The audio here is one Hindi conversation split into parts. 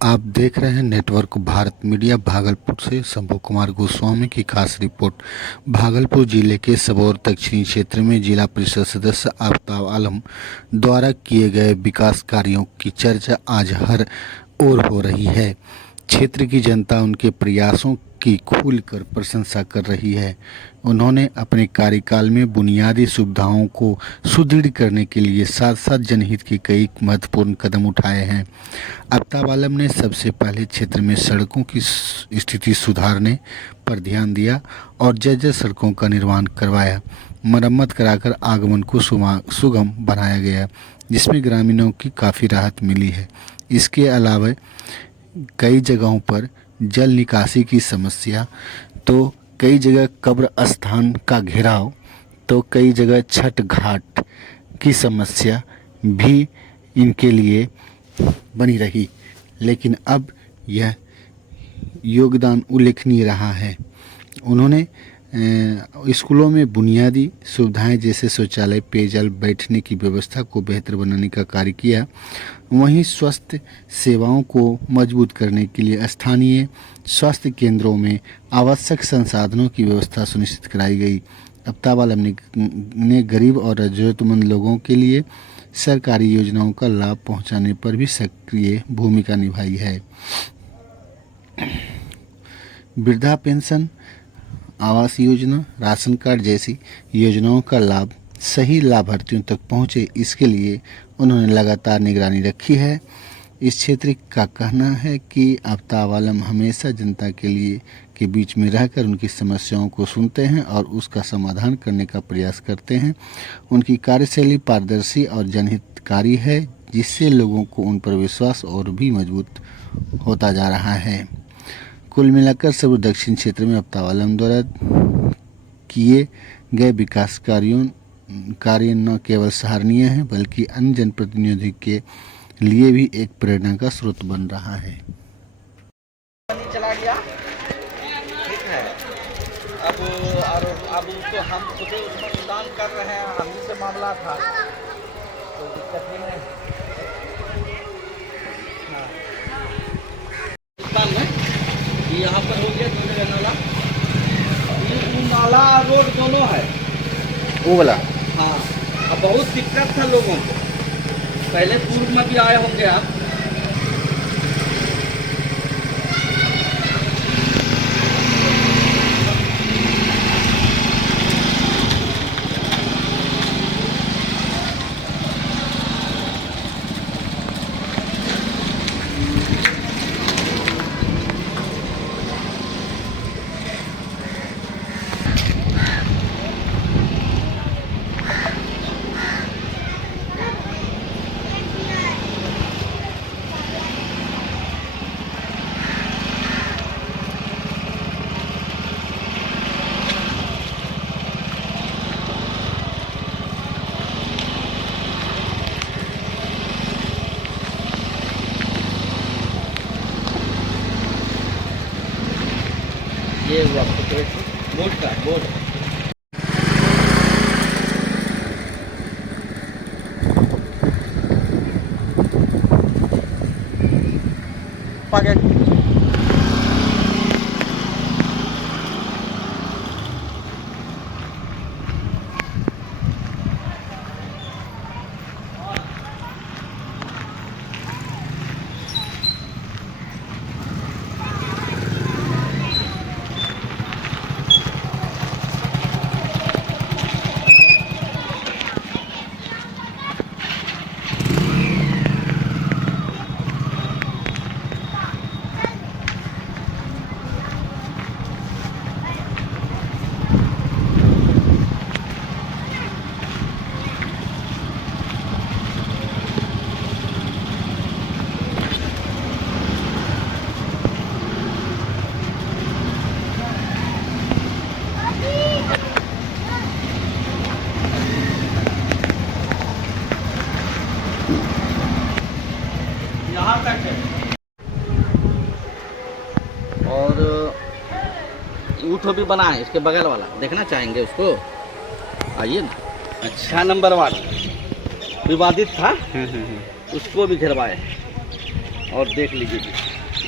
आप देख रहे हैं नेटवर्क भारत मीडिया। भागलपुर से शंभू कुमार गोस्वामी की खास रिपोर्ट। भागलपुर जिले के सबौर दक्षिणी क्षेत्र में जिला परिषद सदस्य आफ्ताब आलम द्वारा किए गए विकास कार्यों की चर्चा आज हर ओर हो रही है। क्षेत्र की जनता उनके प्रयासों की खुलकर प्रशंसा कर रही है। उन्होंने अपने कार्यकाल में बुनियादी सुविधाओं को सुदृढ़ करने के लिए साथ साथ जनहित के कई महत्वपूर्ण कदम उठाए हैं। आफ्ताब आलम ने सबसे पहले क्षेत्र में सड़कों की स्थिति सुधारने पर ध्यान दिया और जर्जर सड़कों का निर्माण करवाया। मरम्मत कराकर आगमन को सुगम बनाया गया, जिसमें ग्रामीणों की काफ़ी राहत मिली है। इसके अलावा कई जगहों पर जल निकासी की समस्या, तो कई जगह कब्र स्थान का घेराव, तो कई जगह छठ घाट की समस्या भी इनके लिए बनी रही, लेकिन अब यह योगदान उल्लेखनीय रहा है। उन्होंने स्कूलों में बुनियादी सुविधाएं जैसे शौचालय, पेयजल, बैठने की व्यवस्था को बेहतर बनाने का कार्य किया। वहीं स्वास्थ्य सेवाओं को मजबूत करने के लिए स्थानीय स्वास्थ्य केंद्रों में आवश्यक संसाधनों की व्यवस्था सुनिश्चित कराई गई। आफ्ताब आलम ने गरीब और ज़रूरतमंद लोगों के लिए सरकारी योजनाओं का लाभ पहुंचाने पर भी सक्रिय भूमिका निभाई है। वृद्धा pension, Awas Yojana, ration card जैसी योजनाओं का लाभ सही लाभार्थियों तक पहुंचे, इसके लिए उन्होंने लगातार निगरानी रखी है। इस क्षेत्र का कहना है कि आफ्ताब आलम हमेशा जनता के बीच में रहकर उनकी समस्याओं को सुनते हैं और उसका समाधान करने का प्रयास करते हैं। उनकी कार्यशैली पारदर्शी और जनहितकारी है, जिससे लोगों को उन पर विश्वास और भी मजबूत होता जा रहा है। कुल मिलाकर सबौर दक्षिण क्षेत्र में आफ्ताब आलम द्वारा किए गए विकास कार्य न केवल सराहनीय हैं, बल्कि अन्य जनप्रतिनिधियों के लिए भी एक प्रेरणा का स्रोत बन रहा है। चला गया, ठीक है। अब उसको हम खुद उसमें प्रदान कर रहे हैं, हम ही से मामला था, कोई दिक्कत ही नहीं। पाकिस्तान में यहाँ पर हो गया दो जगह नाला, ये नाला रोड दोनों है वो वाला। हाँ, अब बहुत दिक्कत था लोगों को। पहले पूर्व में भी आए होंगे आप। ये हुआ बोर्ड का बोर्ड। यहाँ तक है। और ऊँटो भी बना है, इसके बगल वाला देखना चाहेंगे उसको, आइए ना। अच्छा, नंबर वाला विवादित था, उसको भी घेरवाए। और देख लीजिए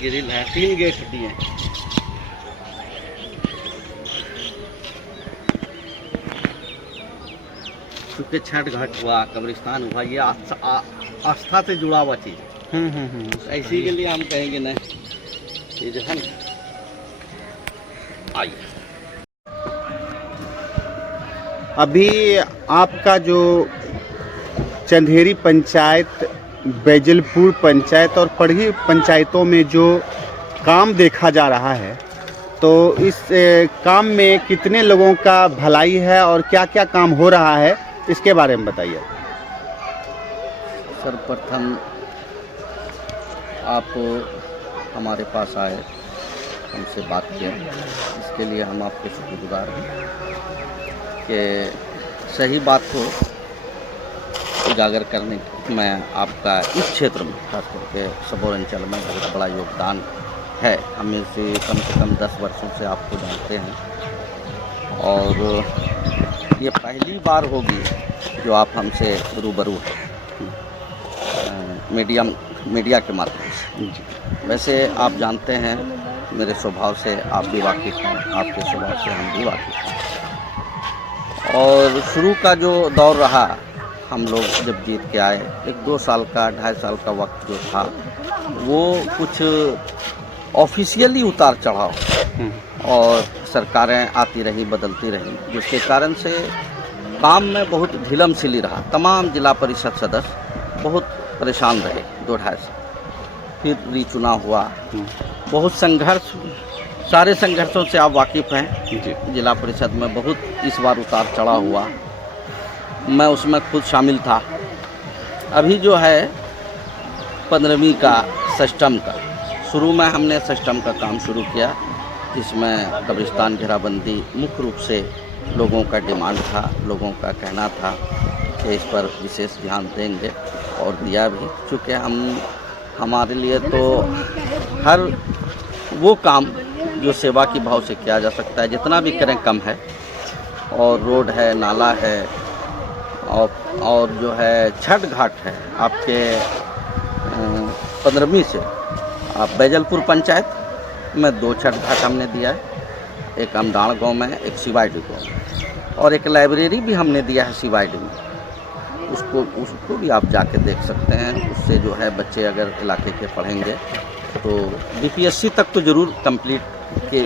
ग्रिल है, 3 गेट दिए हैं। चूँकि छठ घाट हुआ, कब्रिस्तान हुआ, ये आस्था से जुड़ा हुआ चीज़ है। इसी के लिए हम कहेंगे नहीं, ये जो है ना, आइए। अभी आपका जो चंदेरी पंचायत, बैजलपुर पंचायत और पड़ही पंचायतों में जो काम देखा जा रहा है, तो इस काम में कितने लोगों का भलाई है और क्या क्या काम हो रहा है, इसके बारे में बताइए। सर्वप्रथम आप हमारे पास आए, हमसे बात किया, इसके लिए हम आपके शुक्रगुजार हैं कि सही बात को उजागर करने में आपका इस क्षेत्र में, खास करके सबौर अंचल में बहुत बड़ा योगदान है। हमें से कम 10 वर्षों से आपको जानते हैं और ये पहली बार होगी जो आप हमसे रूबरू हैं मीडिया के माध्यम से। वैसे आप जानते हैं, मेरे स्वभाव से आप भी वाकिफ़ हैं, आपके स्वभाव से हम भी वाकिफ़ हैं। और शुरू का जो दौर रहा, हम लोग जब जीत के आए, 1-2 साल का, 2.5 साल का वक्त जो था, वो कुछ ऑफिशियली उतार चढ़ाव और सरकारें आती रही, बदलती रही, जिसके कारण से काम में बहुत ढिलम सिली रहा। तमाम जिला परिषद सदस्य बहुत परेशान रहे 2-2.5 साल। फिर रीचुनाव हुआ, बहुत संघर्ष, सारे संघर्षों से आप वाकिफ़ हैं। जिला परिषद में बहुत इस बार उतार चढ़ाव हुआ, मैं उसमें खुद शामिल था। अभी जो है 15वीं का सिस्टम का, शुरू में हमने सिस्टम का काम शुरू किया, जिसमें कब्रिस्तान घेराबंदी मुख्य रूप से लोगों का डिमांड था, लोगों का कहना था कि इस पर विशेष ध्यान देंगे, और दिया भी। चूँकि हमारे लिए तो हर वो काम जो सेवा की भाव से किया जा सकता है, जितना भी करें कम है। और रोड है, नाला है, और जो है छठ घाट है आपके 15वीं से आप बैजलपुर पंचायत में 2 छठ घाट हमने दिया है, एक अमडाण गांव में, एक सिवाईडी गांव में, और एक लाइब्रेरी भी हमने दिया है सिवाईडी में। उसको भी आप जाके देख सकते हैं। उससे जो है बच्चे अगर इलाके के पढ़ेंगे तो BPSC तक तो ज़रूर कंप्लीट के,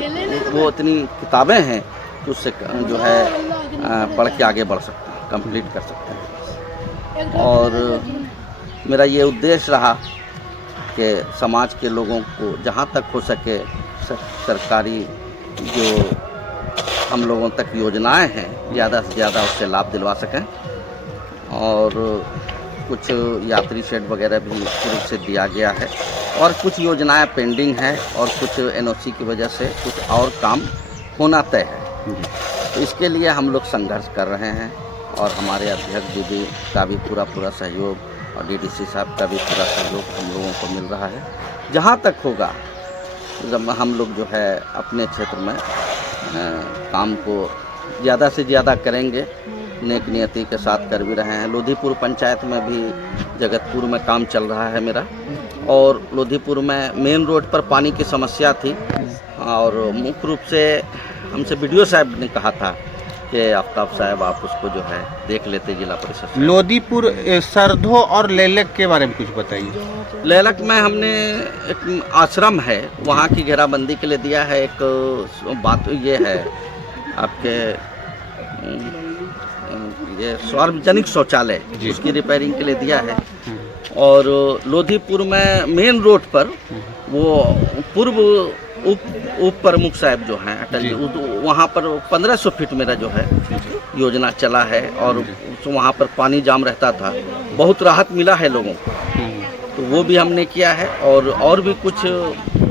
वो इतनी किताबें हैं कि उससे जो है पढ़ के आगे बढ़ सकते हैं, कंप्लीट कर सकते हैं। और मेरा ये उद्देश्य रहा कि समाज के लोगों को जहाँ तक हो सके सरकारी जो हम लोगों तक योजनाएं हैं, ज़्यादा से ज़्यादा उससे लाभ दिलवा सकें। और कुछ यात्री शेड वगैरह भी शुरू से दिया गया है, और कुछ योजनाएं पेंडिंग हैं, और कुछ NOC की वजह से कुछ और काम होना तय है। तो इसके लिए हम लोग संघर्ष कर रहे हैं, और हमारे अध्यक्ष दीदी का भी पूरा सहयोग, और DDC साहब का भी पूरा सहयोग हम लोगों को मिल रहा है। जहाँ तक होगा, जब हम लोग जो है अपने क्षेत्र में काम को ज़्यादा से ज़्यादा करेंगे, नेक नियति के साथ कर भी रहे हैं। लोधीपुर पंचायत में भी जगतपुर में काम चल रहा है मेरा, और लोधीपुर में मेन रोड पर पानी की समस्या थी, और मुख्य रूप से हमसे BDO साहब ने कहा था कि आफ्ताब साहब आप उसको जो है देख लेते जिला परिषद से। लोधीपुर, सरधो और लेलक के बारे में कुछ बताइए। लेलक में हमने एक आश्रम है, वहाँ की घेराबंदी के लिए दिया है। एक बात ये है, आपके ये सार्वजनिक शौचालय, उसकी रिपेयरिंग के लिए दिया है। और लोधीपुर में मेन रोड पर वो पूर्व उप प्रमुख साहब जो हैं अटल जी, वहाँ पर 1500 फीट मेरा जो है योजना चला है, और वहाँ पर पानी जाम रहता था, बहुत राहत मिला है लोगों को, तो वो भी हमने किया है। और भी कुछ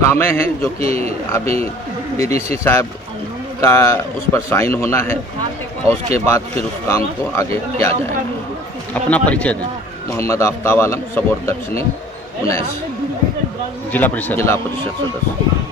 कामें हैं जो कि अभी DDC साहब का उस पर साइन होना है, और उसके बाद फिर उस काम को आगे किया जाएगा। अपना परिचय दें। मोहम्मद आफ्ताब आलम, सबौर दक्षिणी 19, जिला परिषद सदस्य।